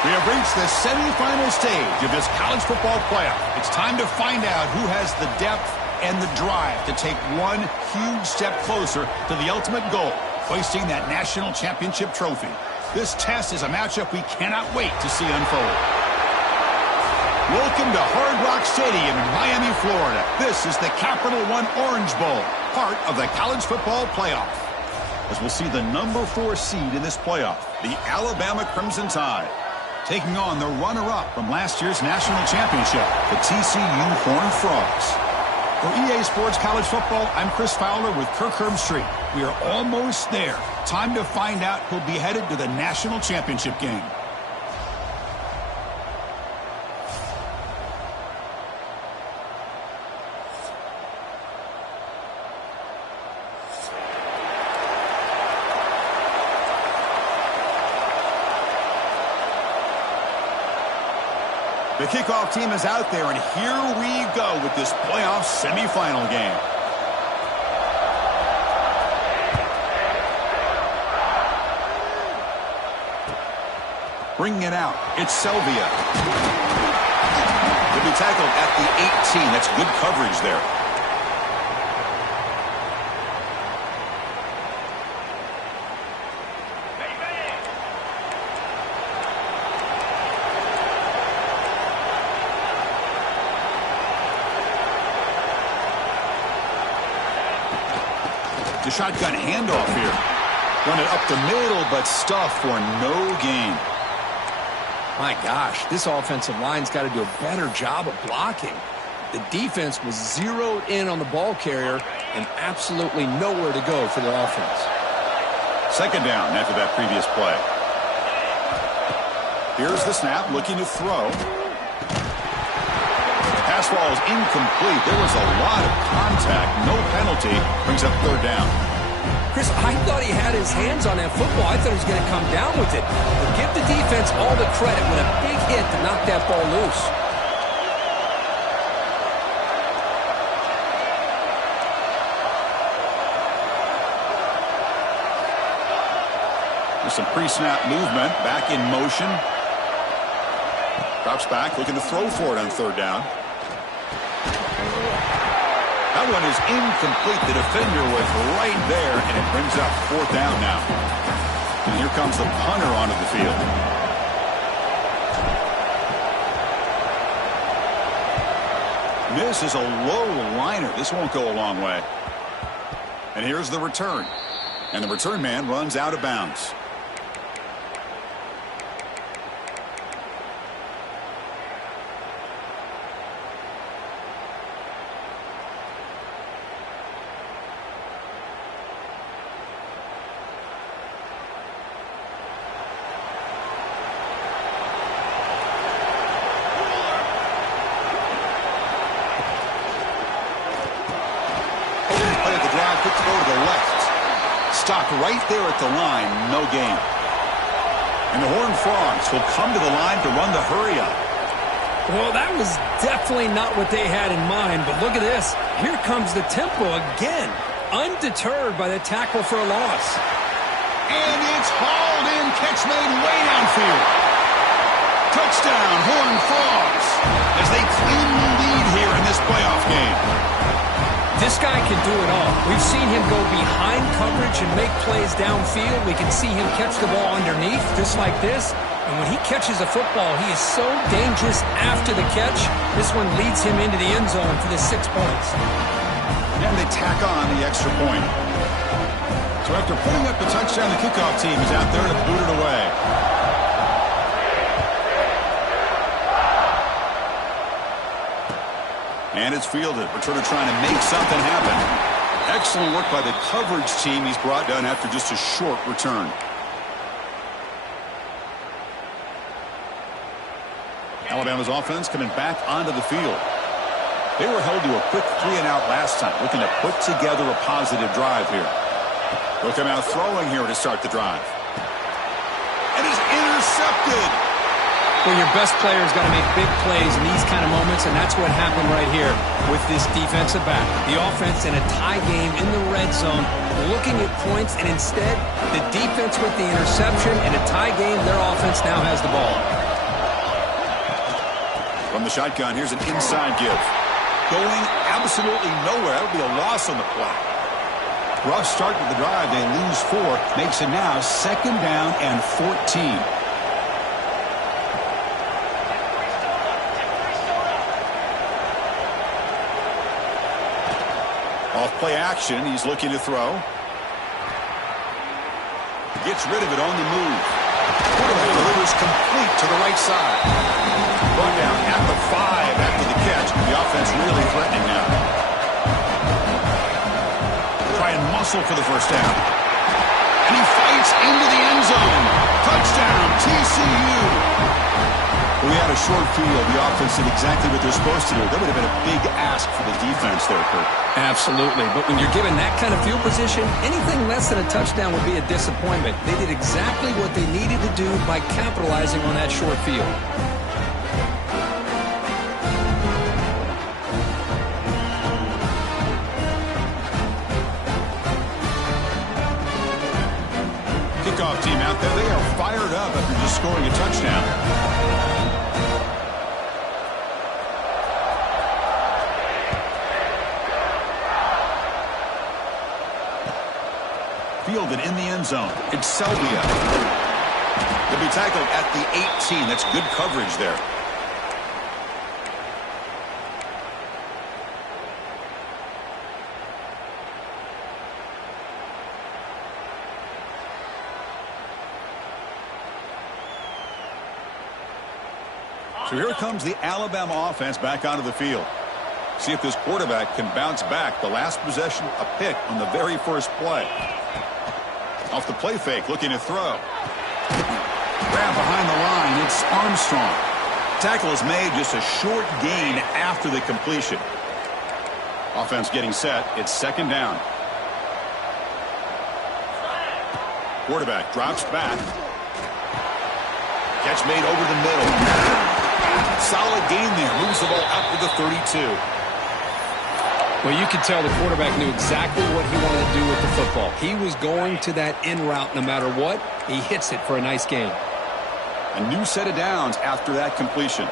We have reached the semifinal stage of this college football playoff. It's time to find out who has the depth and the drive to take one huge step closer to the ultimate goal, hoisting that national championship trophy. This test is a matchup we cannot wait to see unfold. Welcome to Hard Rock Stadium in Miami, Florida. This is the Capital One Orange Bowl, part of the college football playoff. As we'll see the number 4 seed in this playoff, the Alabama Crimson Tide, taking on the runner-up from last year's national championship, the TCU Horned Frogs. For EA Sports College Football, I'm Chris Fowler with Kirk Herbstreit. We are almost there. Time to find out who'll be headed to the national championship game. The kickoff team is out there, and here we go with this playoff semifinal game. Bringing it out, it's Selvia. He'll be tackled at the 18. That's good coverage there. The shotgun handoff here. Run it up the middle, but stuffed for no gain. My gosh, this offensive line's got to do a better job of blocking. The defense was zeroed in on the ball carrier and absolutely nowhere to go for the offense. Second down after that previous play. Here's the snap, looking to throw. Pass ball is incomplete. There was a lot of contact. No penalty. Brings up third down. Chris, I thought he had his hands on that football. I thought he was going to come down with it. But give the defense all the credit with a big hit to knock that ball loose. There's some pre-snap movement. Back in motion. Drops back, looking to throw for it on third down. That one is incomplete. The defender was right there, and it brings up fourth down now. And here comes the punter onto the field. This is a low liner. This won't go a long way. And here's the return. And the return man runs out of bounds. Stopped right there at the line, no gain. And the Horned Frogs will come to the line to run the hurry up. Well, that was definitely not what they had in mind, but look at this. Here comes the tempo again, undeterred by the tackle for a loss. And it's hauled in, catch made way downfield. Touchdown, Horned Frogs, as they claim the lead here in this playoff game. This guy can do it all. We've seen him go behind coverage and make plays downfield. We can see him catch the ball underneath, just like this. And when he catches a football, he is so dangerous after the catch. This one leads him into the end zone for the 6 points. And they tack on the extra point. So after putting up the touchdown, the kickoff team is out there to boot it away. And it's fielded. Returner trying to make something happen. Excellent work by the coverage team. He's brought down after just a short return. Alabama's offense coming back onto the field. They were held to a quick 3-and-out last time, looking to put together a positive drive here. They'll come out throwing here to start the drive. And is intercepted. Well, your best player's got to make big plays in these kind of moments, and that's what happened right here with this defensive back. The offense in a tie game in the red zone, looking at points, and instead, the defense with the interception. In a tie game, their offense now has the ball. From the shotgun, here's an inside give. Going absolutely nowhere. That would be a loss on the play. Rough start to the drive. They lose 4. Makes it now 2nd down and 14. Off play action. He's looking to throw. Gets rid of it on the move. Quarterback delivers complete to the right side. Brought down at the 5 after the catch. The offense really threatening now. Try and muscle for the first down. And he fights into the end zone. Touchdown, TCU. We had a short field. The offense did exactly what they're supposed to do. That would have been a big ask for the defense there, Kurt. Absolutely. But when you're given that kind of field position, anything less than a touchdown would be a disappointment. They did exactly what they needed to do by capitalizing on that short field. Kickoff team out there. They are fired up after just scoring a touchdown. Fielded in the end zone. It's Selbia. He'll be tackled at the 18. That's good coverage there. So here comes the Alabama offense back onto the field. See if this quarterback can bounce back. The last possession, a pick on the very first play. Off the play fake, looking to throw. Grab behind the line, it's Armstrong. Tackle is made, just a short gain after the completion. Offense getting set, it's 2nd down. Quarterback drops back. Catch made over the middle. Solid gain there, moves the ball out to the 32. Well, you could tell the quarterback knew exactly what he wanted to do with the football. He was going to that in route no matter what. He hits it for a nice gain. A new set of downs after that completion.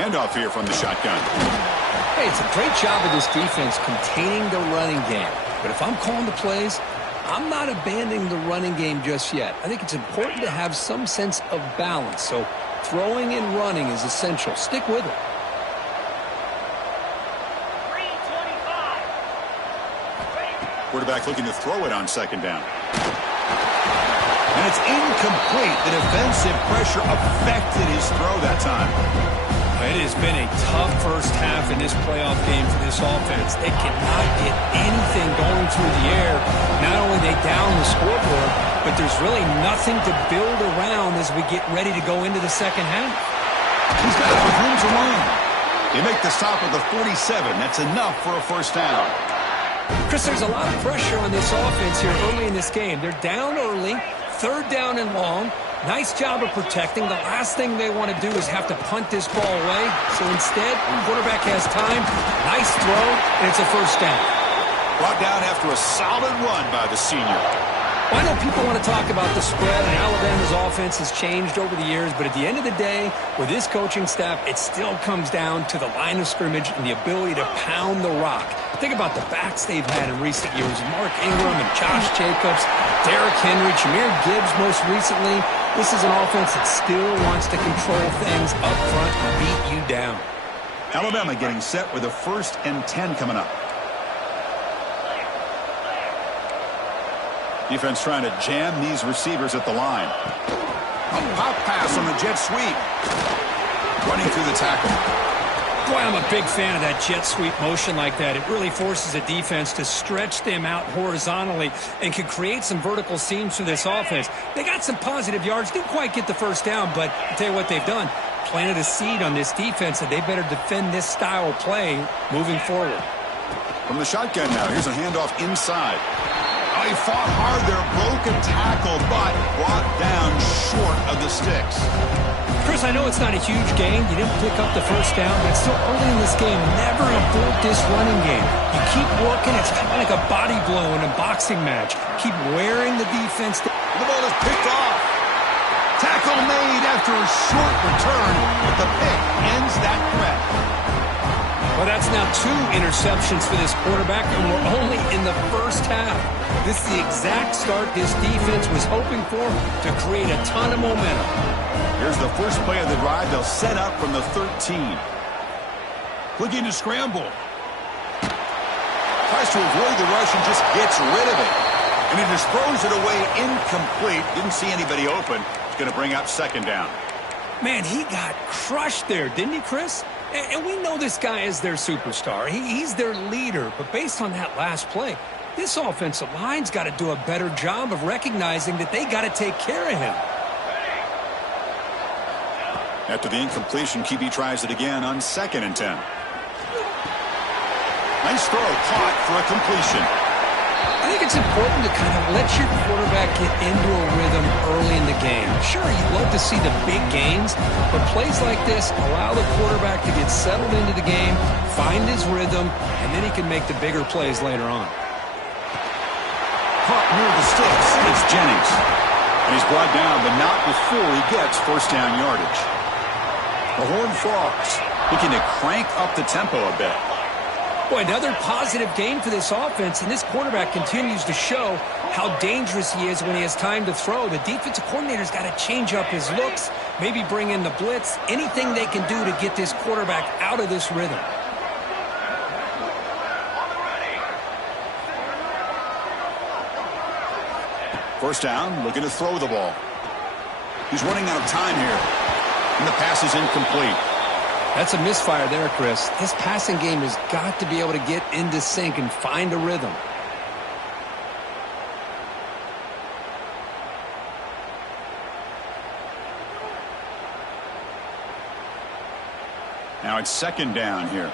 Handoff here from the shotgun. Hey, it's a great job of this defense containing the running game. But if I'm calling the plays, I'm not abandoning the running game just yet. I think it's important to have some sense of balance. So throwing and running is essential. Stick with it. Quarterback looking to throw it on 2nd down. And it's incomplete. The defensive pressure affected his throw that time. It has been a tough first half in this playoff game for this offense. They cannot get anything going through the air. Not only they down the scoreboard, but there's really nothing to build around as we get ready to go into the second half. He's got it with room to run. They make the stop at the 47. That's enough for a first down. Chris, there's a lot of pressure on this offense here early in this game. They're down early, 3rd down and long. Nice job of protecting. The last thing they want to do is have to punt this ball away. So instead, the quarterback has time. Nice throw, and it's a first down. Brought down after a solid run by the senior. Well, I know people want to talk about the spread, and Alabama's offense has changed over the years, but at the end of the day, with this coaching staff, it still comes down to the line of scrimmage and the ability to pound the rock. Think about the backs they've had in recent years. Mark Ingram and Josh Jacobs, Derrick Henry, Jahmyr Gibbs most recently. This is an offense that still wants to control things up front and beat you down. Alabama getting set with a 1st and 10 coming up. Defense trying to jam these receivers at the line. A pop pass on the jet sweep. Running through the tackle. Boy, I'm a big fan of that jet sweep motion like that. It really forces a defense to stretch them out horizontally and can create some vertical seams for this offense. They got some positive yards. Didn't quite get the first down, but I'll tell you what they've done. Planted a seed on this defense that they better defend this style of play moving forward. From the shotgun now, here's a handoff inside. Oh, he fought hard there, broke a tackle, but brought down short of the sticks. Chris, I know it's not a huge gain. You didn't pick up the first down, but still early in this game, never abort this running game. You keep working. It's kind of like a body blow in a boxing match. Keep wearing the defense. The ball is picked off. Tackle made after a short return, but the pick ends that threat. Well, that's now 2 interceptions for this quarterback, and we're only in the first half. This is the exact start this defense was hoping for to create a ton of momentum. Here's the first play of the drive. They'll set up from the 13. Looking to scramble. Tries to avoid the rush and just gets rid of it. And he just throws it away incomplete. Didn't see anybody open. It's going to bring up second down. Man, he got crushed there, didn't he, Chris? And we know this guy is their superstar. He's their leader. But based on that last play, this offensive line's got to do a better job of recognizing that they got to take care of him. After the incompletion, QB tries it again on 2nd and 10. Nice throw, caught for a completion. I think it's important to kind of let your quarterback get into a rhythm early in the game. Sure, you'd love to see the big gains, but plays like this allow the quarterback to get settled into the game, find his rhythm, and then he can make the bigger plays later on. Caught near the sticks. It's Jennings. And he's brought down, but not before he gets first down yardage. The Horned Frogs looking to crank up the tempo a bit. Boy, another positive game for this offense, and this quarterback continues to show how dangerous he is when he has time to throw. The defensive coordinator's got to change up his looks, maybe bring in the blitz, anything they can do to get this quarterback out of this rhythm. First down, looking to throw the ball. He's running out of time here, and the pass is incomplete. That's a misfire there, Chris. This passing game has got to be able to get into sync and find a rhythm. Now it's second down here.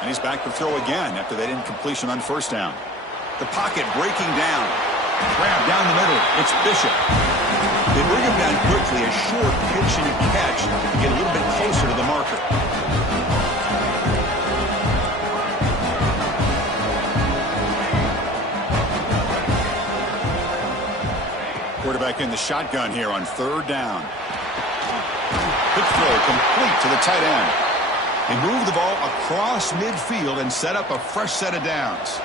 And he's back to throw again after that incompletion on first down. The pocket breaking down. Grab down the middle. It's Bishop. They bring him down quickly. A short pitch and catch to get a little bit closer to the marker. Quarterback in the shotgun here on third down. Quick throw complete to the tight end. They move the ball across midfield and set up a fresh set of downs.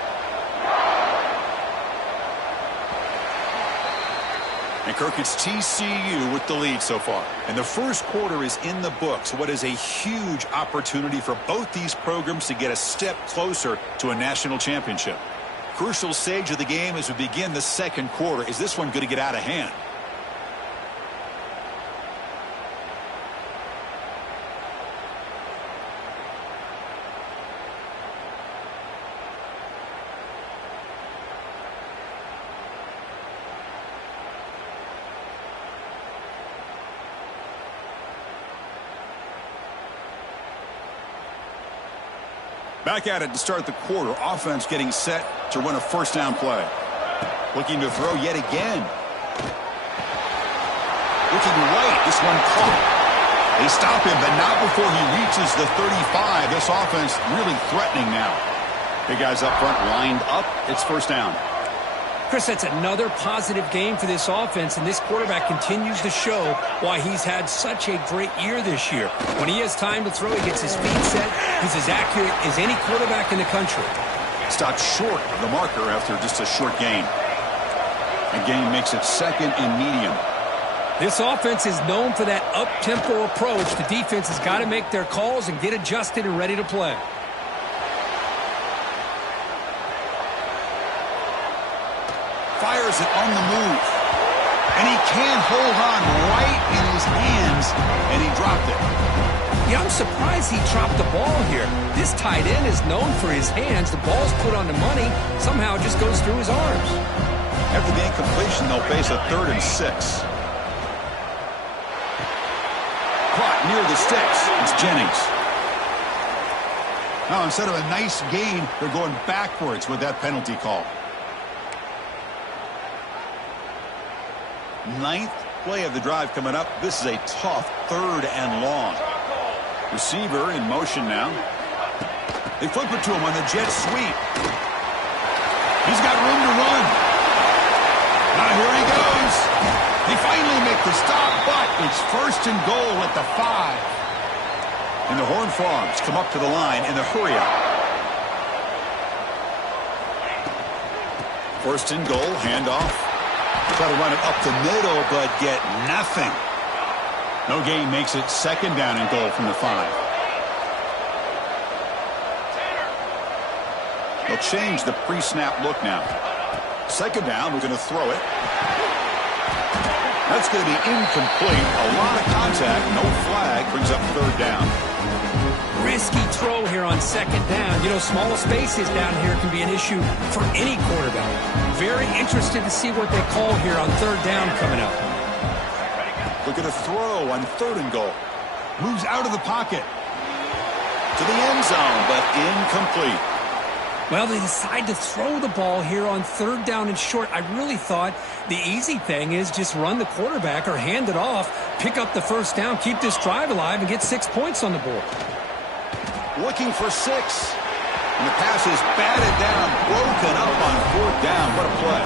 And Kirk, it's TCU with the lead so far. And the first quarter is in the books. What is a huge opportunity for both these programs to get a step closer to a national championship. Crucial stage of the game as we begin the second quarter. Is this one going to get out of hand? Back at it to start the quarter. Offense getting set to run a first down play. Looking to throw yet again. Looking right. This one caught. They stop him, but not before he reaches the 35. This offense really threatening now. Big guys up front lined up. It's first down. Chris, that's another positive game for this offense, and this quarterback continues to show why he's had such a great year this year. When he has time to throw, he gets his feet set. He's as accurate as any quarterback in the country. Stopped short of the marker after just a short gain. A gain makes it second and medium. This offense is known for that up-tempo approach. The defense has got to make their calls and get adjusted and ready to play. Fires it on the move. And he can't hold on right in his hands, and he dropped it. Yeah, I'm surprised he dropped the ball here. This tight end is known for his hands. The ball's put on the money. Somehow it just goes through his arms. After the incompletion, they'll face a 3rd and 6. Caught near the sticks. It's Jennings. Now, instead of a nice gain, they're going backwards with that penalty call. 9th play of the drive coming up. This is a tough 3rd and long. Receiver in motion now. They flip it to him on the jet sweep. He's got room to run. Now here he goes. They finally make the stop, but it's first and goal at the 5. And the Horned Frogs come up to the line in the hurry-up. First and goal, handoff. Try to run it up the middle, but get nothing. No gain makes it second down and goal from the 5. They'll change the pre-snap look now. Second down, we're going to throw it. That's going to be incomplete. A lot of contact, no flag, brings up third down. Risky throw here on second down. You know, small spaces down here can be an issue for any quarterback. Very interested to see what they call here on third down coming up. Look at a throw on third and goal. Moves out of the pocket to the end zone, but incomplete. Well, they decide to throw the ball here on third down and short. I really thought the easy thing is just run the quarterback or hand it off, pick up the first down, keep this drive alive, and get 6 points on the board. Looking for 6. And the pass is batted down, broken up on fourth down. What a play.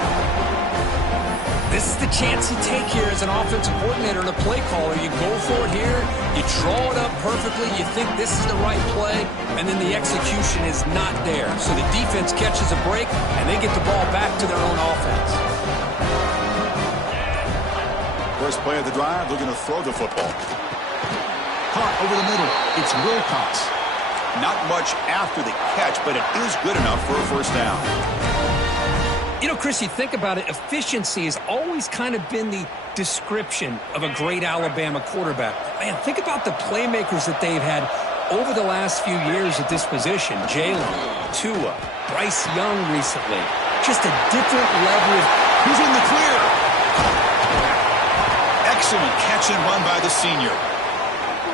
This is the chance you take here as an offensive coordinator and a play caller. You go for it here, you draw it up perfectly, you think this is the right play, and then the execution is not there. So the defense catches a break, and they get the ball back to their own offense. First play of the drive, they're going to throw the football. Caught over the middle. It's Wilcox. Not much after the catch, but it is good enough for a first down. You know, Chris, you think about it, efficiency has always kind of been the description of a great Alabama quarterback. Man, think about the playmakers that they've had over the last few years at this position. Jalen, Tua, Bryce Young recently. Just a different level of... Who's in the clear? Excellent catch and run by the senior.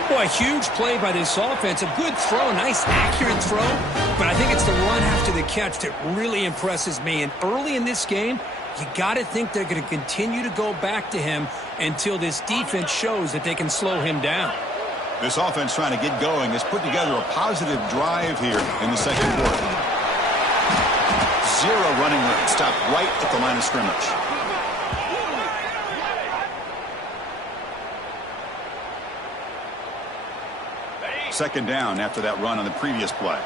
Boy, a huge play by this offense. A good throw, a nice accurate throw. But I think it's the run after the catch that really impresses me. And early in this game, you got to think they're going to continue to go back to him until this defense shows that they can slow him down. This offense trying to get going has put together a positive drive here in the second quarter. 0 running room, stopped right at the line of scrimmage. Second down after that run on the previous play.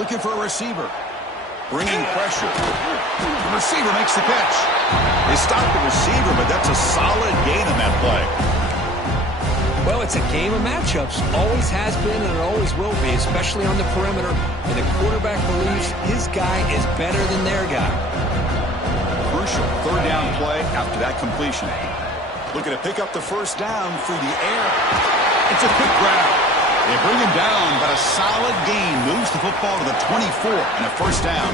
Looking for a receiver. Bringing pressure. The receiver makes the catch. They stopped the receiver, but that's a solid gain on that play. Well, it's a game of matchups. Always has been and it always will be, especially on the perimeter. And the quarterback believes his guy is better than their guy. Crucial third down play after that completion. Looking to pick up the first down through the air. It's a quick grab. They bring him down, but a solid gain moves the football to the 24 and a first down.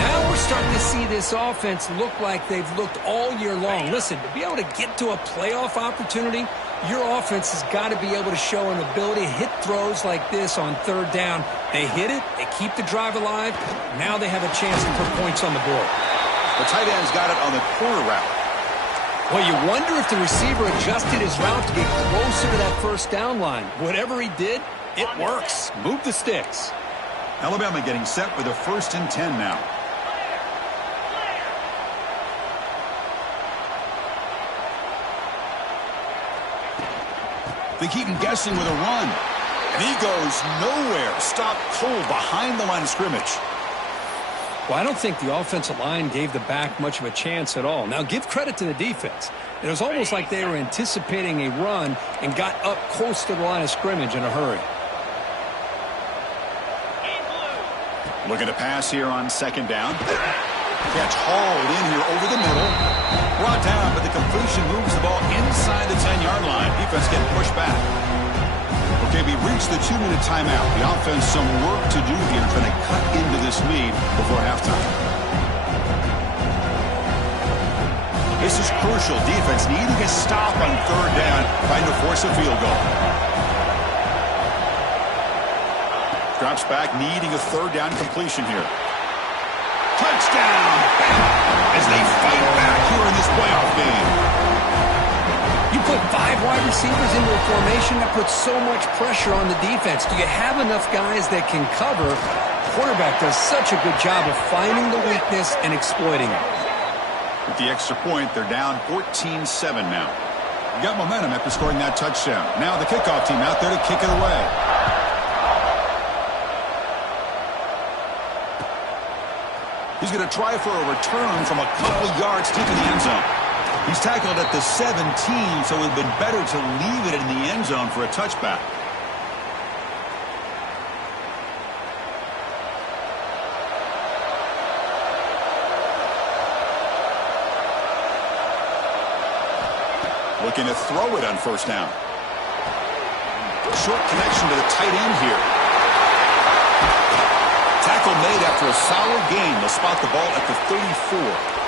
Now we're starting to see this offense look like they've looked all year long. Listen, to be able to get to a playoff opportunity, your offense has got to be able to show an ability to hit throws like this on third down. They hit it, they keep the drive alive. Now they have a chance to put points on the board. The tight end's got it on the corner route. Well, you wonder if the receiver adjusted his route to get closer to that first down line. Whatever he did, it works. Move the sticks. Alabama getting set with a 1st and 10 now. They keep him guessing with a run. And he goes nowhere. Stopped cold behind the line of scrimmage. Well, I don't think the offensive line gave the back much of a chance at all. Now, give credit to the defense. It was almost like they were anticipating a run and got up close to the line of scrimmage in a hurry. Looking to pass here on second down. Catch hauled in here over the middle. Brought down, but the completion moves the ball inside the 10-yard line. Defense getting pushed back. Okay, we reached the 2-minute timeout. The offense some work to do here, trying to cut into this lead before halftime. This is crucial. Defense needing a stop on third down, trying to force a field goal. Drops back, needing a third down completion here. Touchdown! As they fight back here in this playoff game. You put 5 wide receivers into a formation that puts so much pressure on the defense. Do you have enough guys that can cover? Quarterback does such a good job of finding the weakness and exploiting it. With the extra point, they're down 14-7 now. You got momentum after scoring that touchdown. Now the kickoff team out there to kick it away. He's going to try for a return from a couple yards deep in the end zone. He's tackled at the 17, so it would have been better to leave it in the end zone for a touchback. Looking to throw it on first down. Short connection to the tight end here. Tackle made after a solid gain. They'll spot the ball at the 34.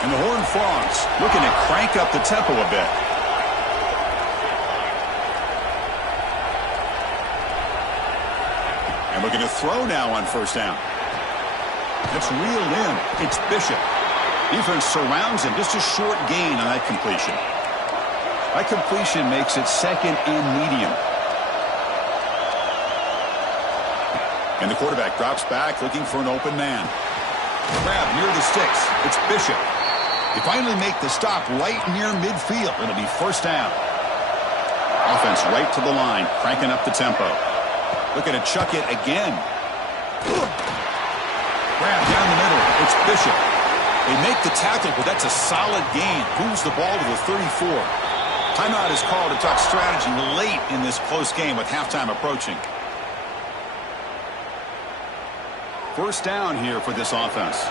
And the Horned Frogs looking to crank up the tempo a bit. And looking to throw now on first down. It's reeled in. It's Bishop. Defense surrounds him. Just a short gain on that completion. That completion makes it second and medium. And the quarterback drops back looking for an open man. Grab near the sticks. It's Bishop. They finally make the stop right near midfield. It'll be first down. Offense right to the line, cranking up the tempo. Looking to chuck it again. Grab down the middle. It's Bishop. They make the tackle, but that's a solid gain. Moves the ball to the 34. Timeout is called to talk strategy late in this close game with halftime approaching. First down here for this offense.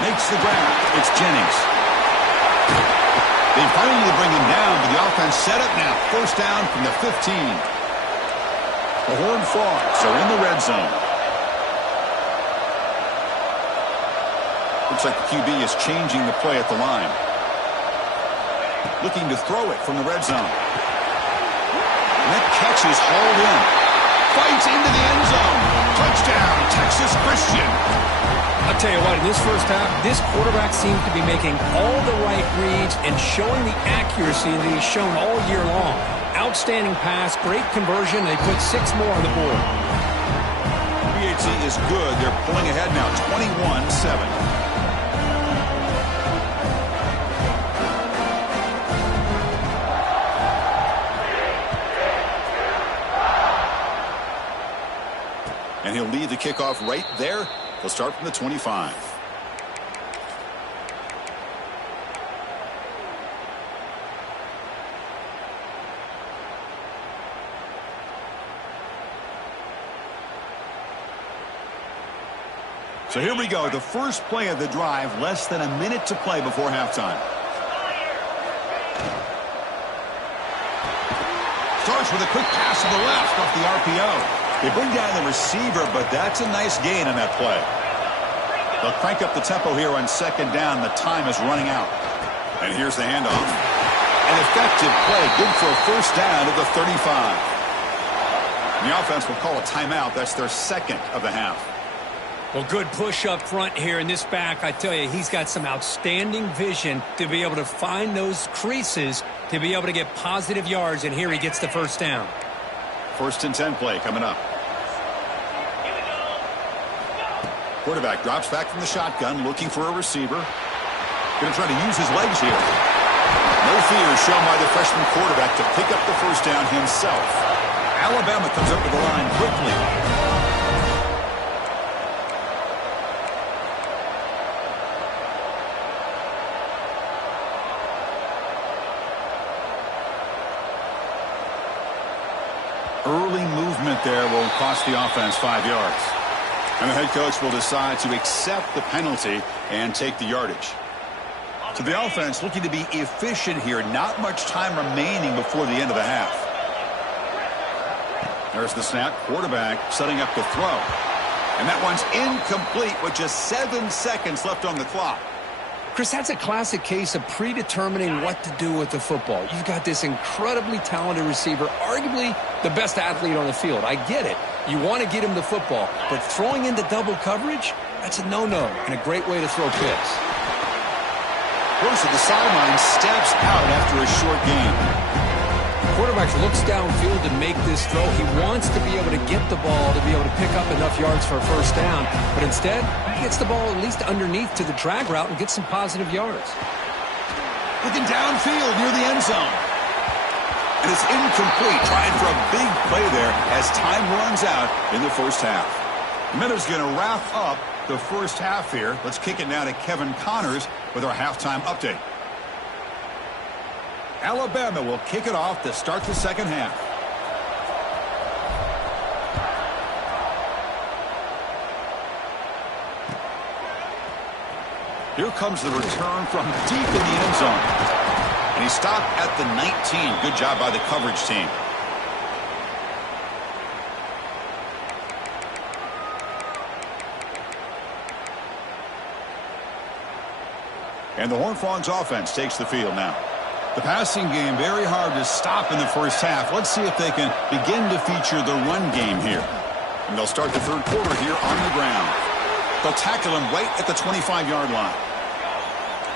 Makes the grab. It's Jennings. They finally bring him down, but the offense set up now. First down from the 15. The Horned Frogs are in the red zone. Looks like the QB is changing the play at the line. Looking to throw it from the red zone. And that catch is hauled in. Fights into the end zone. Touchdown, Texas Christian. I'll tell you what, in this first half, this quarterback seems to be making all the right reads and showing the accuracy that he's shown all year long. Outstanding pass, great conversion. They put 6 more on the board. PHC is good. They're pulling ahead now, 21-7. And he'll lead the kickoff right there. They'll start from the 25. So here we go. The first play of the drive, less than a minute to play before halftime. Starts with a quick pass to the left off the RPO. They bring down the receiver, but that's a nice gain on that play. They'll crank up the tempo here on second down. The time is running out. And here's the handoff. An effective play, good for a first down at the 35. And the offense will call a timeout. That's their second of the half. Well, good push up front here in this back. I tell you, he's got some outstanding vision to be able to find those creases, to be able to get positive yards, and here he gets the first down. First and 10 play coming up. Quarterback drops back from the shotgun, looking for a receiver. Going to try to use his legs here. No fear shown by the freshman quarterback to pick up the first down himself. Alabama comes up to the line quickly. Early movement there will cost the offense 5 yards. And the head coach will decide to accept the penalty and take the yardage. So the offense looking to be efficient here. Not much time remaining before the end of the half. There's the snap. Quarterback setting up the throw. And that one's incomplete with just 7 seconds left on the clock. Chris, that's a classic case of predetermining what to do with the football. You've got this incredibly talented receiver, arguably the best athlete on the field. I get it. You want to get him the football, but throwing into double coverage, that's a no-no and a great way to throw picks. Goes to the sideline, steps out after a short gain. The quarterback looks downfield to make this throw. He wants to be able to get the ball to be able to pick up enough yards for a first down, but instead, he gets the ball at least underneath to the drag route and gets some positive yards. Looking downfield near the end zone. And it's incomplete, trying for a big play there as time runs out in the first half. Miller's going to wrap up the first half here. Let's kick it now to Kevin Connors with our halftime update. Alabama will kick it off to start the second half. Here comes the return from deep in the end zone. And he stopped at the 19. Good job by the coverage team. And the Horned Frogs offense takes the field now. The passing game very hard to stop in the first half. Let's see if they can begin to feature the run game here. And they'll start the third quarter here on the ground. They'll tackle him right at the 25-yard line.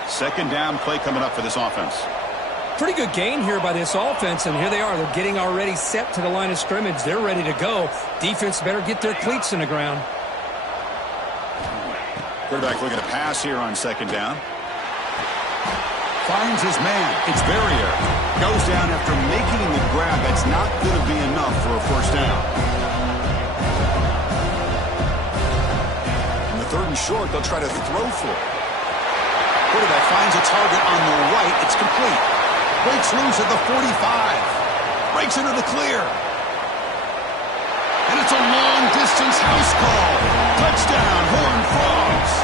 Second down play coming up for this offense. Pretty good gain here by this offense, and here they are. They're getting already set to the line of scrimmage. They're ready to go. Defense better get their cleats in the ground. Quarterback looking to pass here on second down. Finds his man. It's Verrier. Goes down after making the grab. That's not going to be enough for a first down. In the third and short, they'll try to throw for it. Quarterback finds a target on the right. It's complete. Breaks loose at the 45. Breaks into the clear. And it's a long-distance house call. Touchdown, Horned Frogs.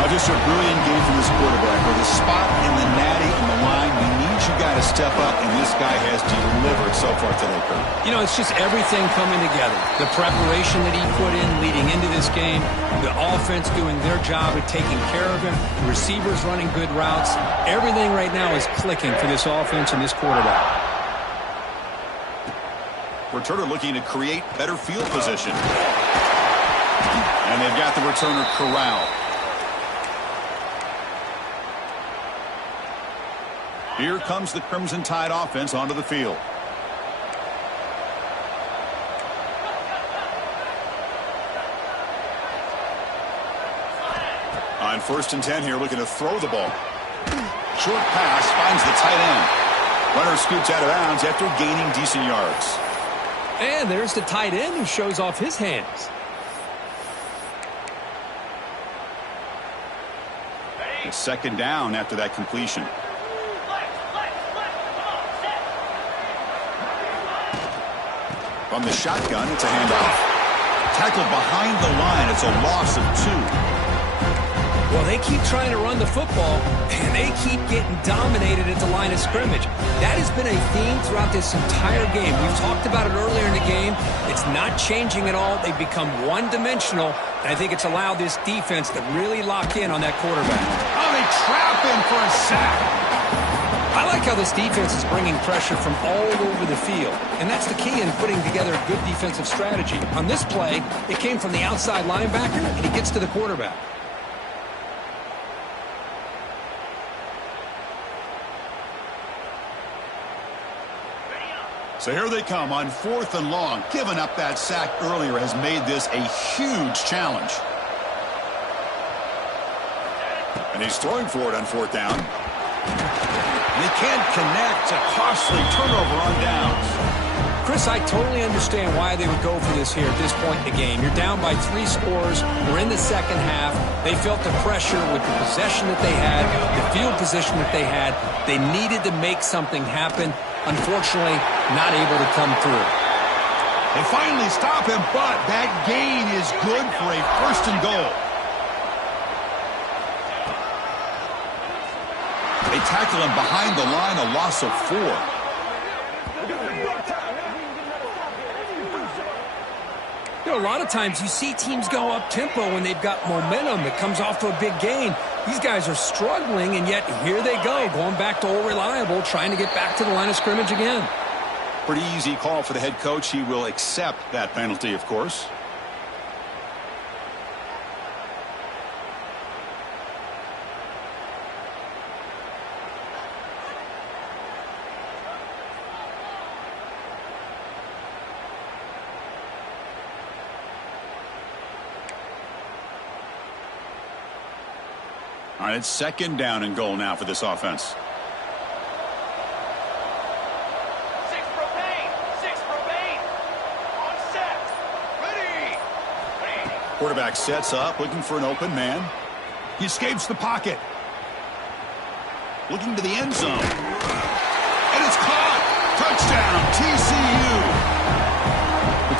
Now just a brilliant game from this quarterback. With a spot in the natty on the line, we need you guys to step up, and this guy has delivered so far today, Kurt. You know, it's just everything coming together. The preparation that he put in leading into this game, the offense doing their job at taking care of him, the receivers running good routes. Everything right now is clicking for this offense and this quarterback. Returner looking to create better field position. And they've got the returner corralled. Here comes the Crimson Tide offense onto the field. On 1st and 10 here, looking to throw the ball. Short pass finds the tight end. Runner scoots out of bounds after gaining decent yards. And there's the tight end who shows off his hands. It's second down after that completion. From the shotgun, it's a handoff. Tackled behind the line. It's a loss of 2. Well, they keep trying to run the football, and they keep getting dominated at the line of scrimmage. That has been a theme throughout this entire game. We've talked about it earlier in the game. It's not changing at all. They've become one-dimensional, and I think it's allowed this defense to really lock in on that quarterback. Oh, they trap him for a sack. I like how this defense is bringing pressure from all over the field, and that's the key in putting together a good defensive strategy. On this play, it came from the outside linebacker, and he gets to the quarterback. So here they come on 4th and long. Giving up that sack earlier has made this a huge challenge. And he's throwing for it on 4th down. And he can't connect. A costly turnover on downs. Chris, I totally understand why they would go for this here at this point in the game. You're down by 3 scores. We're in the second half. They felt the pressure with the possession that they had, the field position that they had. They needed to make something happen. Unfortunately, not able to come through. They finally stop him, but that gain is good for a 1st and goal. They tackle him behind the line, a loss of 4. You know, a lot of times you see teams go up-tempo when they've got momentum that comes off of a big gain. These guys are struggling, and yet here they go, going back to old reliable, trying to get back to the line of scrimmage again. Pretty easy call for the head coach. He will accept that penalty, of course. All right, it's second down and goal now for this offense. Quarterback sets up, looking for an open man. He escapes the pocket. Looking to the end zone. And it's caught. Touchdown, TCU.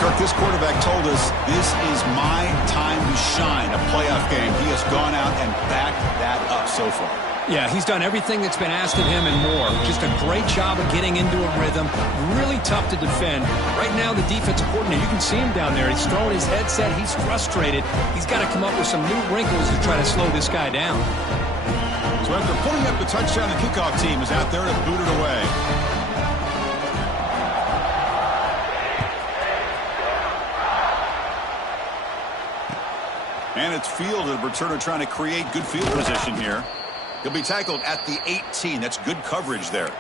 Kirk, this quarterback told us this is my time to shine, a playoff game. He has gone out and backed that up so far. Yeah, he's done everything that's been asked of him and more. Just a great job of getting into a rhythm. Really tough to defend. Right now, the defensive coordinator, you can see him down there. He's throwing his headset. He's frustrated. He's got to come up with some new wrinkles to try to slow this guy down. So after pulling up the touchdown, the kickoff team is out there to boot it away. And it's fielded. Returner trying to create good field position here. He'll be tackled at the 18. That's good coverage there.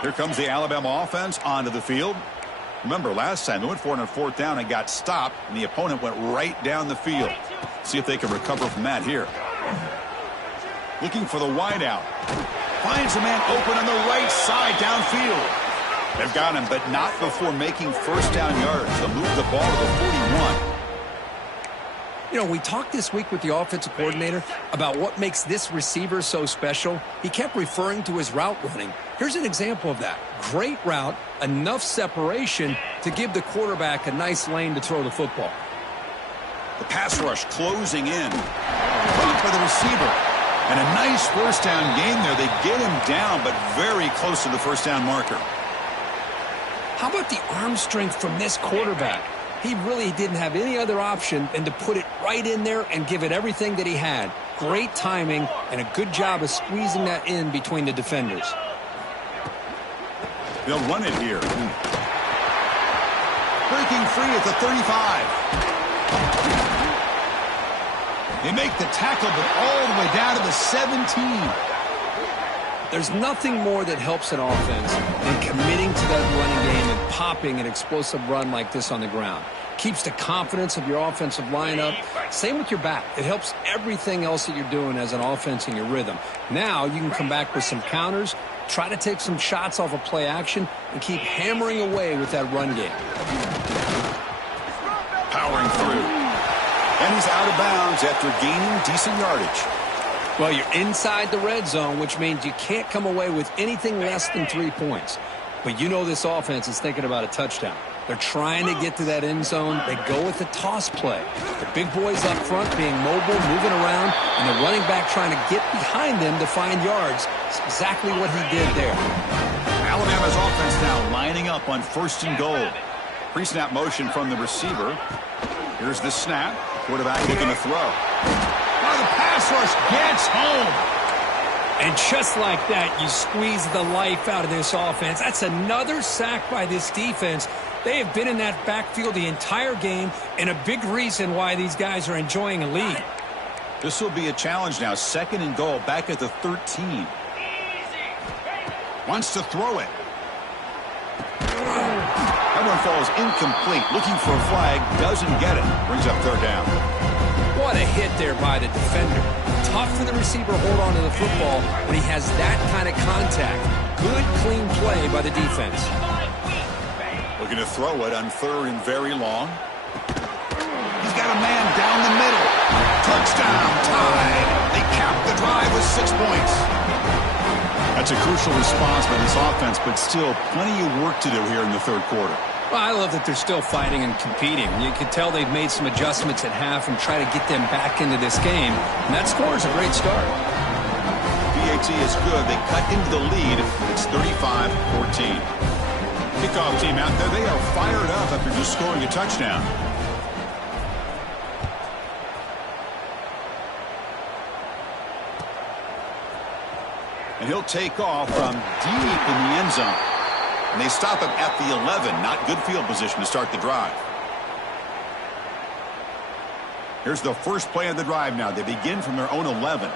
Here comes the Alabama offense onto the field. Remember, last time they went for it on fourth down and got stopped, and the opponent went right down the field. See if they can recover from that here. Looking for the wideout. Finds a man open on the right side downfield. They've got him, but not before making first down yards. They'll move the ball to the 41. You know, we talked this week with the offensive coordinator about what makes this receiver so special. He kept referring to his route running. Here's an example of that. Great route, enough separation to give the quarterback a nice lane to throw the football. The pass rush closing in. Right for the receiver. And a nice first down gain there. They get him down, but very close to the first down marker. How about the arm strength from this quarterback? He really didn't have any other option than to put it right in there and give it everything that he had. Great timing and a good job of squeezing that in between the defenders. They'll run it here. Breaking free at the 35. They make the tackle, but all the way down to the 17. There's nothing more that helps an offense than committing to that running game and popping an explosive run like this on the ground. Keeps the confidence of your offensive lineup. Same with your back. It helps everything else that you're doing as an offense in your rhythm. Now you can come back with some counters, try to take some shots off of play action, and keep hammering away with that run game. Powering through. And he's out of bounds after gaining decent yardage. Well, you're inside the red zone, which means you can't come away with anything less than 3 points. But you know this offense is thinking about a touchdown. They're trying to get to that end zone. They go with the toss play. The big boys up front being mobile, moving around, and the running back trying to get behind them to find yards. It's exactly what he did there. Alabama's offense now lining up on first and goal. Pre-snap motion from the receiver. Here's the snap. Quarterback looking to throw. The pass rush gets home. And just like that, you squeeze the life out of this offense. That's another sack by this defense. They have been in that backfield the entire game, and a big reason why these guys are enjoying a lead. This will be a challenge now. Second and goal, back at the 13. Wants to throw it. That one falls incomplete. Looking for a flag, doesn't get it. Brings up third down. What a hit there by the defender. Tough for the receiver to hold on to the football when he has that kind of contact. Good, clean play by the defense. Looking to throw it on third and very long. He's got a man down the middle. Touchdown, tied. They cap the drive with 6 points. That's a crucial response by this offense, but still plenty of work to do here in the third quarter. Well, I love that they're still fighting and competing. You can tell they've made some adjustments at half and try to get them back into this game. And that score is a great start. PAT is good. They cut into the lead. It's 35-14. Kickoff team out there. They are fired up after just scoring a touchdown. And he'll take off from deep in the end zone. And they stop him at the 11. Not good field position to start the drive. Here's the first play of the drive now. They begin from their own 11.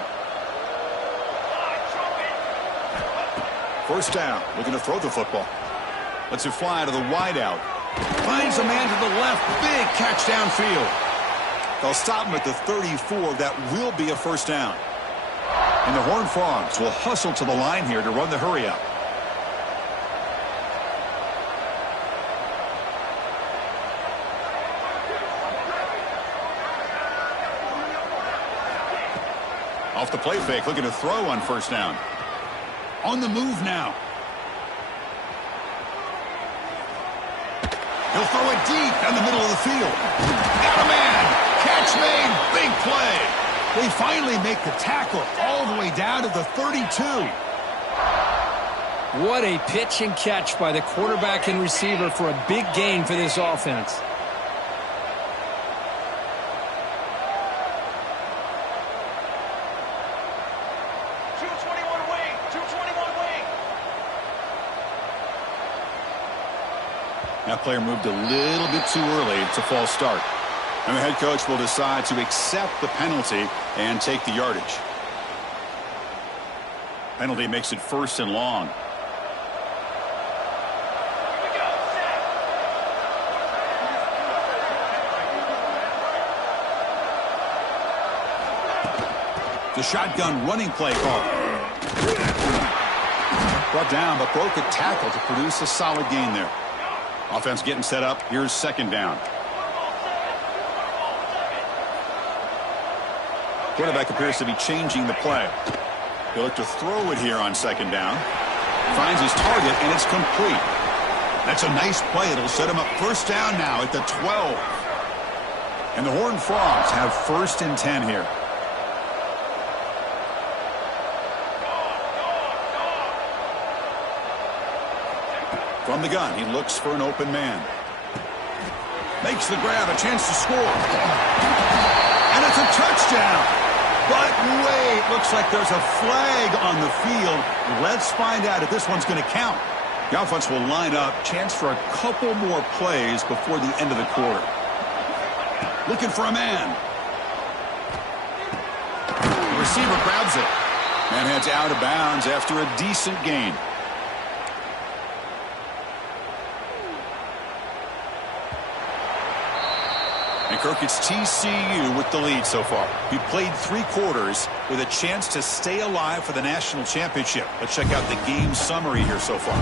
First down, looking to throw the football. Lets it fly to the wideout. Finds a man to the left. Big catch downfield. They'll stop him at the 34. That will be a first down. And the Horned Frogs will hustle to the line here to run the hurry up. Off the play fake, looking to throw on first down. On the move now. He'll throw it deep down the middle of the field. Got a man. Catch made. Big play. They finally make the tackle all the way down to the 32. What a pitch and catch by the quarterback and receiver for a big gain for this offense. That player moved a little bit too early. It's a false start. And the head coach will decide to accept the penalty and take the yardage. Penalty makes it first and long. The shotgun running play call. Brought down, but broke a tackle to produce a solid gain there. Offense getting set up. Here's second down. Quarterback appears to be changing the play. He'll look to throw it here on second down. Finds his target, and it's complete. That's a nice play. It'll set him up first down now at the 12. And the Horned Frogs have first and 10 here. From the gun, he looks for an open man. Makes the grab, a chance to score. And it's a touchdown. But wait, looks like there's a flag on the field. Let's find out if this one's going to count. The offense will line up. Chance for a couple more plays before the end of the quarter. Looking for a man. The receiver grabs it. And heads out of bounds after a decent gain. And Kirk, it's TCU with the lead so far. He played 3 quarters with a chance to stay alive for the national championship. Let's check out the game summary here so far.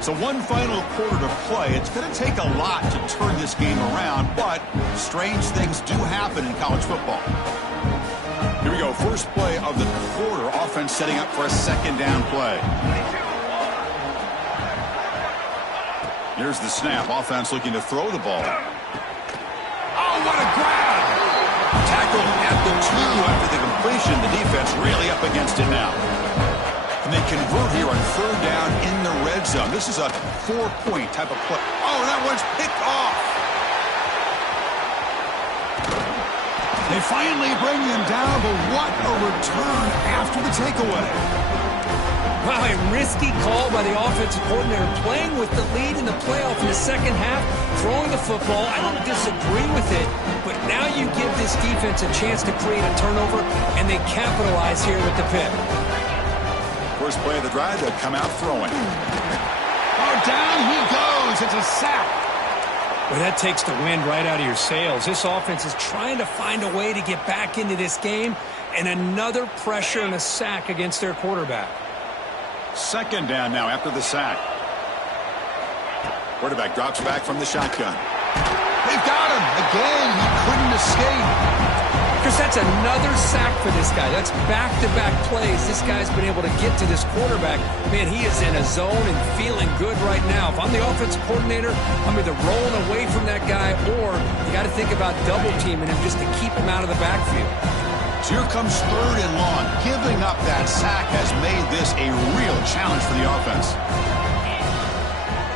So one final quarter to play. It's going to take a lot to turn this game around, but strange things do happen in college football. Here we go. First play of the quarter. Offense setting up for a second down play. Here's the snap. Offense looking to throw the ball. Oh, what a grab! Tackled at the 2 after the completion. The defense really up against it now. And they convert here on third down in the red zone. This is a 4-point type of play. Oh, that one's picked off. They finally bring him down, but what a return after the takeaway. Wow, a risky call by the offensive coordinator, playing with the lead in the playoff in the second half, throwing the football. I don't disagree with it, but now you give this defense a chance to create a turnover, and they capitalize here with the pick. First play of the drive, they'll come out throwing. Oh, down he goes. It's a sack. Well, that takes the wind right out of your sails. This offense is trying to find a way to get back into this game, and another pressure and a sack against their quarterback. Second down now after the sack. Quarterback drops back from the shotgun. They've got him. Again, he couldn't escape. Because that's another sack for this guy. That's back-to-back plays. This guy's been able to get to this quarterback. Man, he is in a zone and feeling good right now. If I'm the offensive coordinator, I'm either rolling away from that guy, or you got to think about double-teaming him just to keep him out of the backfield. So here comes third and long. Giving up that sack has made this a real challenge for the offense.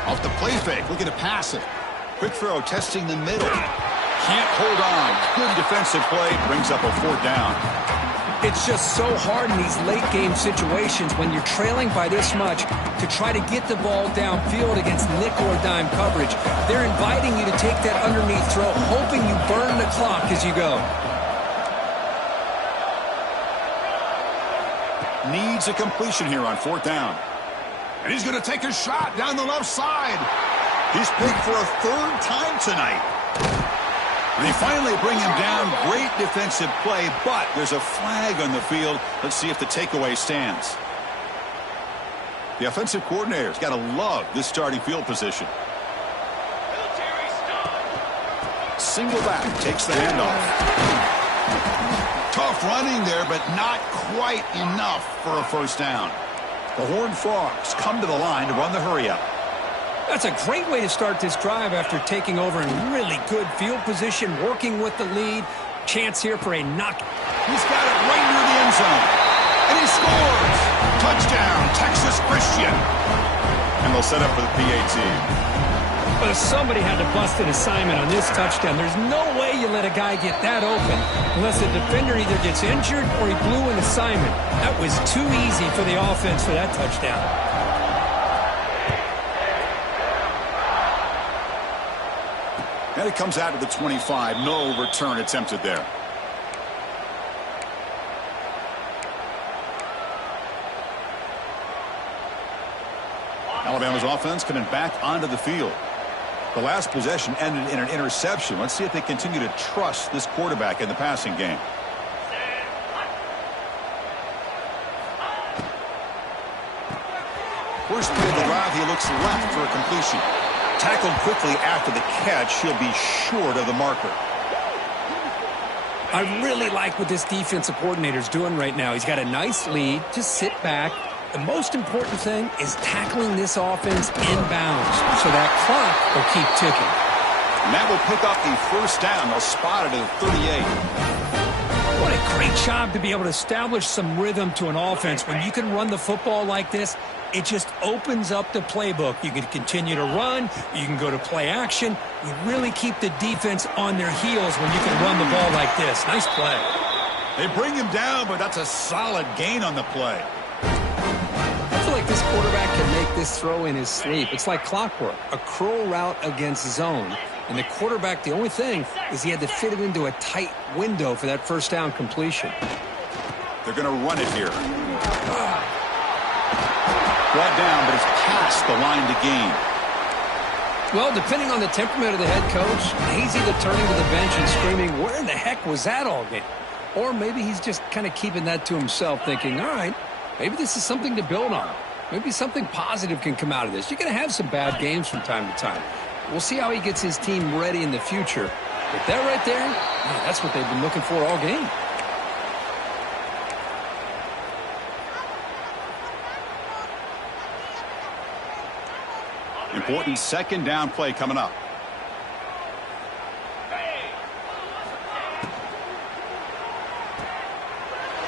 Off the play fake, looking to pass it. Quick throw, testing the middle. Can't hold on. Good defensive play, brings up a fourth down. It's just so hard in these late-game situations when you're trailing by this much to try to get the ball downfield against nickel or dime coverage. They're inviting you to take that underneath throw, hoping you burn the clock as you go. Needs a completion here on 4th down. And he's going to take a shot down the left side. He's picked for a 3rd time tonight. And they finally bring him down. Great defensive play, but there's a flag on the field. Let's see if the takeaway stands. The offensive coordinator's got to love this starting field position. Single back, takes the handoff. Tough running there, but not quite enough for a 1st down. The Horned Frogs come to the line to run the hurry-up. That's a great way to start this drive after taking over in really good field position, working with the lead. Chance here for a knock. He's got it right near the end zone. And he scores! Touchdown, Texas Christian. And they'll set up for the PAT. But somebody had to bust an assignment on this touchdown. There's no way you let a guy get that open unless the defender either gets injured or he blew an assignment. That was too easy for the offense for that touchdown. And it comes out to the 25. No return attempted there. Alabama's offense coming back onto the field. The last possession ended in an interception. Let's see if they continue to trust this quarterback in the passing game. First play of the drive, he looks left for a completion. Tackled quickly after the catch. He'll be short of the marker. I really like what this defensive coordinator's doing right now. He's got a nice lead. Just sit back. The most important thing is tackling this offense inbounds so that clock will keep ticking. And that will pick up the 1st down. They'll spot it at 38. What a great job to be able to establish some rhythm to an offense. When you can run the football like this, it just opens up the playbook. You can continue to run. You can go to play action. You really keep the defense on their heels when you can run the ball like this. Nice play. They bring him down, but that's a solid gain on the play. I feel like this quarterback can make this throw in his sleep. It's like clockwork, a curl route against zone. And the quarterback, the only thing is he had to fit it into a tight window for that 1st down completion. They're going to run it here. Brought down, but it's past the line to gain. Well, depending on the temperament of the head coach, he's either turning to the bench and screaming, where in the heck was that all game? Or maybe he's just kind of keeping that to himself, thinking, all right, maybe this is something to build on. Maybe something positive can come out of this. You're going to have some bad games from time to time. We'll see how he gets his team ready in the future. But that right there, man, that's what they've been looking for all game. Important 2nd down play coming up.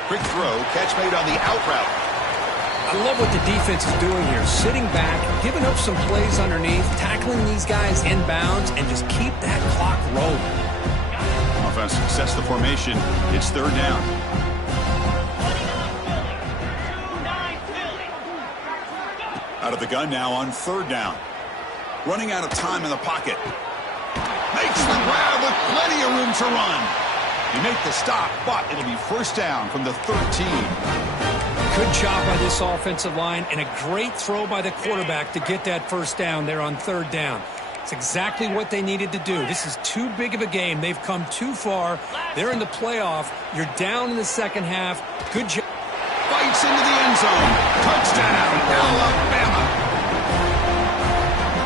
Quick throw, catch made on the out route. I love what the defense is doing here. Sitting back, giving up some plays underneath, tackling these guys inbounds, and just keep that clock rolling. Offense sets the formation. It's 3rd down. Out of the gun now on 3rd down. Running out of time in the pocket. Makes the grab with plenty of room to run. You make the stop, but it'll be 1st down from the 13. Good job by this offensive line and a great throw by the quarterback to get that 1st down there on 3rd down. It's exactly what they needed to do. This is too big of a game. They've come too far. They're in the playoff. You're down in the 2nd half. Good job. Bites into the end zone. Touchdown, Alabama.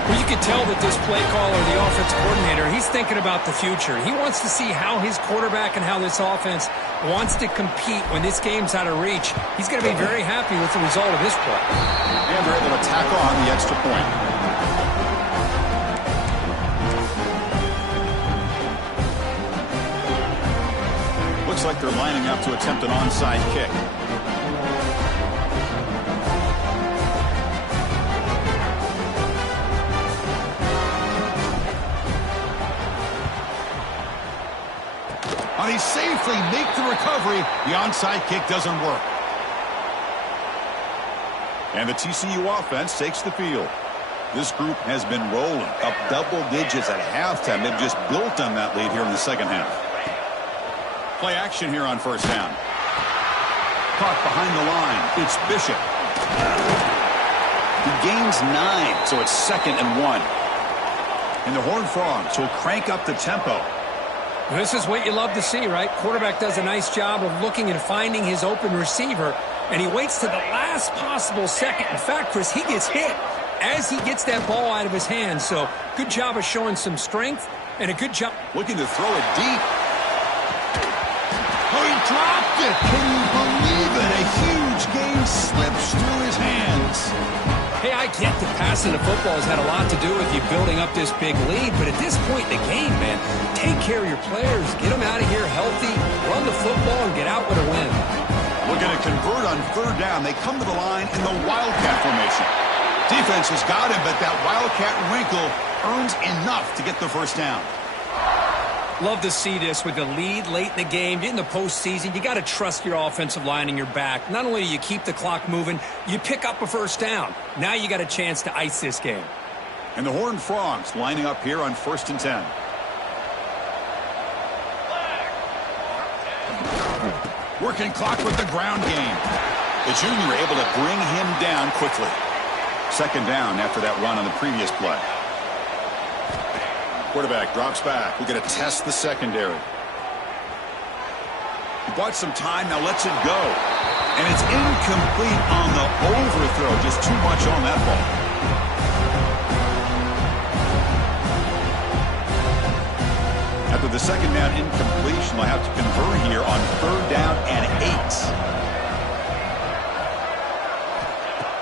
Well, you can tell that this play caller, the offense coordinator, he's thinking about the future. He wants to see how his quarterback and how this offense wants to compete when this game's out of reach. He's going to be very happy with the result of this play. And they're able to tack on the extra point. Looks like they're lining up to attempt an onside kick. Oh, they safely make the recovery. The onside kick doesn't work. And the TCU offense takes the field. This group has been rolling up double digits at halftime. They've just built on that lead here in the second half. Play action here on first down. Caught behind the line. It's Bishop. He gains 9, so it's 2nd and 1. And the Horned Frogs will crank up the tempo. This is what you love to see, right? Quarterback does a nice job of looking and finding his open receiver, and he waits to the last possible second. In fact, Chris, he gets hit as he gets that ball out of his hands. So good job of showing some strength and a good job. Looking to throw it deep. Oh, he dropped it. Can you believe it? A huge game slips through his hands. Hey, I get that passing the football has had a lot to do with you building up this big lead, but at this point in the game, man, take care of your players, get them out of here healthy, run the football, and get out with a win. Looking to convert on third down. They come to the line in the Wildcat formation. Defense has got him, but that Wildcat wrinkle earns enough to get the first down. Love to see this with the lead late in the game. In the postseason, you got to trust your offensive line in your back. Not only do you keep the clock moving, you pick up a first down. Now you got a chance to ice this game. And the Horned Frogs lining up here on 1st and 10. Working clock with the ground game. The junior able to bring him down quickly. 2nd down after that run on the previous play. Quarterback drops back. We're going to test the secondary. He bought some time, now lets it go. And it's incomplete on the overthrow. Just too much on that ball. After the 2nd down incompletion, they'll have to convert here on 3rd down and 8.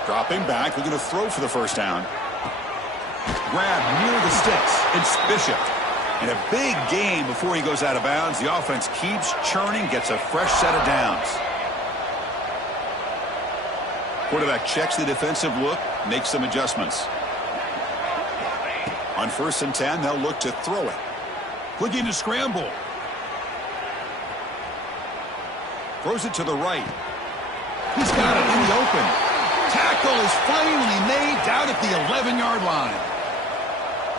Dropping back, looking to throw for the first down. Grab near the sticks. It's Bishop. And a big gain before he goes out of bounds. The offense keeps churning, gets a fresh set of downs. Quarterback checks the defensive look, makes some adjustments. On 1st and 10, they'll look to throw it. Looking to scramble. Throws it to the right. He's got it in the open. Tackle is finally made down at the 11-yard line.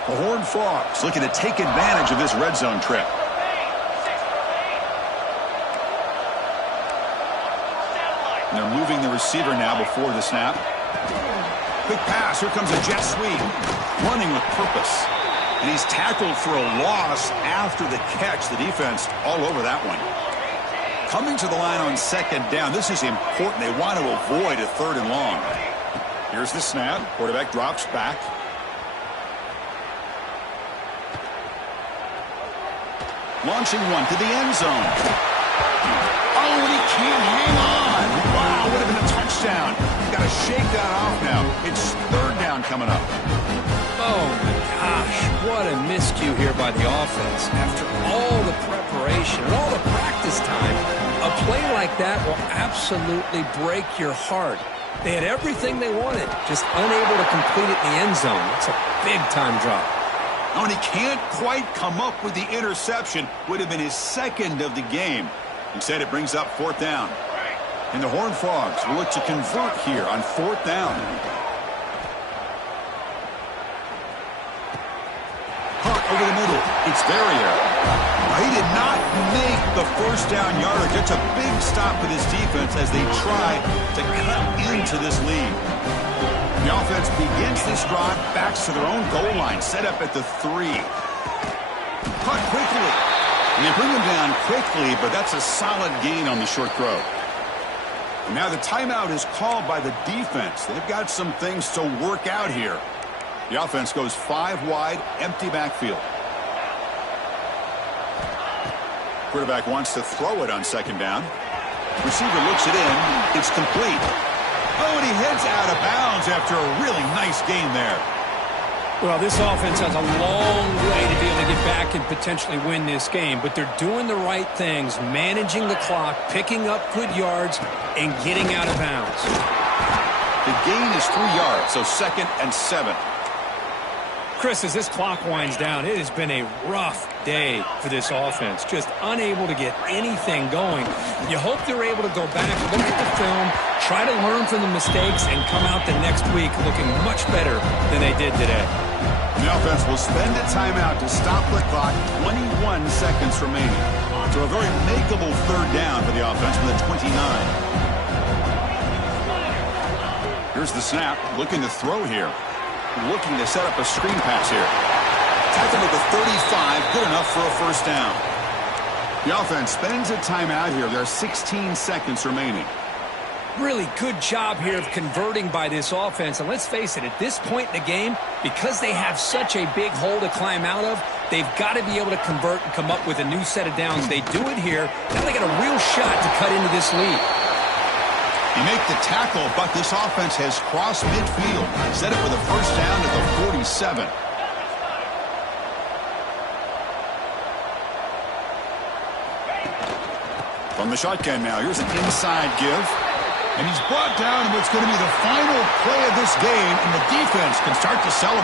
The Horned Frogs looking to take advantage of this red zone trip. And they're moving the receiver now before the snap. Quick pass. Here comes a jet sweep. Running with purpose. And he's tackled for a loss after the catch. The defense all over that one. Coming to the line on 2nd down. This is important. They want to avoid a 3rd and long. Here's the snap. Quarterback drops back. Launching one to the end zone. Oh, and he can't hang on. Wow, would have been a touchdown. Got to shake that off now. It's 3rd down coming up. Oh, my gosh. What a miscue here by the offense. After all the preparation and all the practice time, a play like that will absolutely break your heart. They had everything they wanted, just unable to complete it in the end zone. It's a big-time drop. Oh, and he can't quite come up with the interception. Would have been his 2nd of the game. Instead, it brings up 4th down. And the Horned Frogs will look to convert here on 4th down. Caught over the middle. It's Verrier. He did not make the first down yardage. It's a big stop for this defense as they try to cut into this lead. The offense begins this drive, backs to their own goal line, set up at the 3. Caught quickly. And they bring him down quickly, but that's a solid gain on the short throw. And now the timeout is called by the defense. They've got some things to work out here. The offense goes 5 wide, empty backfield. Quarterback wants to throw it on 2nd down. Receiver looks it in. It's complete. Oh, and he heads out of bounds after a really nice game there. Well, this offense has a long way to be able to get back and potentially win this game, but they're doing the right things, managing the clock, picking up good yards, and getting out of bounds. The gain is 3 yards, so 2nd and 7. Chris, as this clock winds down, it has been a rough day for this offense. Just unable to get anything going. You hope they're able to go back, look at the film, try to learn from the mistakes, and come out the next week looking much better than they did today. The offense will spend a timeout to stop the clock. 21 seconds remaining. So a very makeable third down for the offense from the 29. Here's the snap. Looking to throw here. Looking to set up a screen pass here. Tackled at the 35. Good enough for a first down. The offense spends a timeout here. There are 16 seconds remaining. Really good job here of converting by this offense. And let's face it, at this point in the game, because they have such a big hole to climb out of, they've got to be able to convert and come up with a new set of downs. They do it here. Now they got a real shot to cut into this lead. You make the tackle, but this offense has crossed midfield. Set it with a first down at the 47. From the shotgun now, here's an inside give. And he's brought down in what's going to be the final play of this game, and the defense can start to celebrate.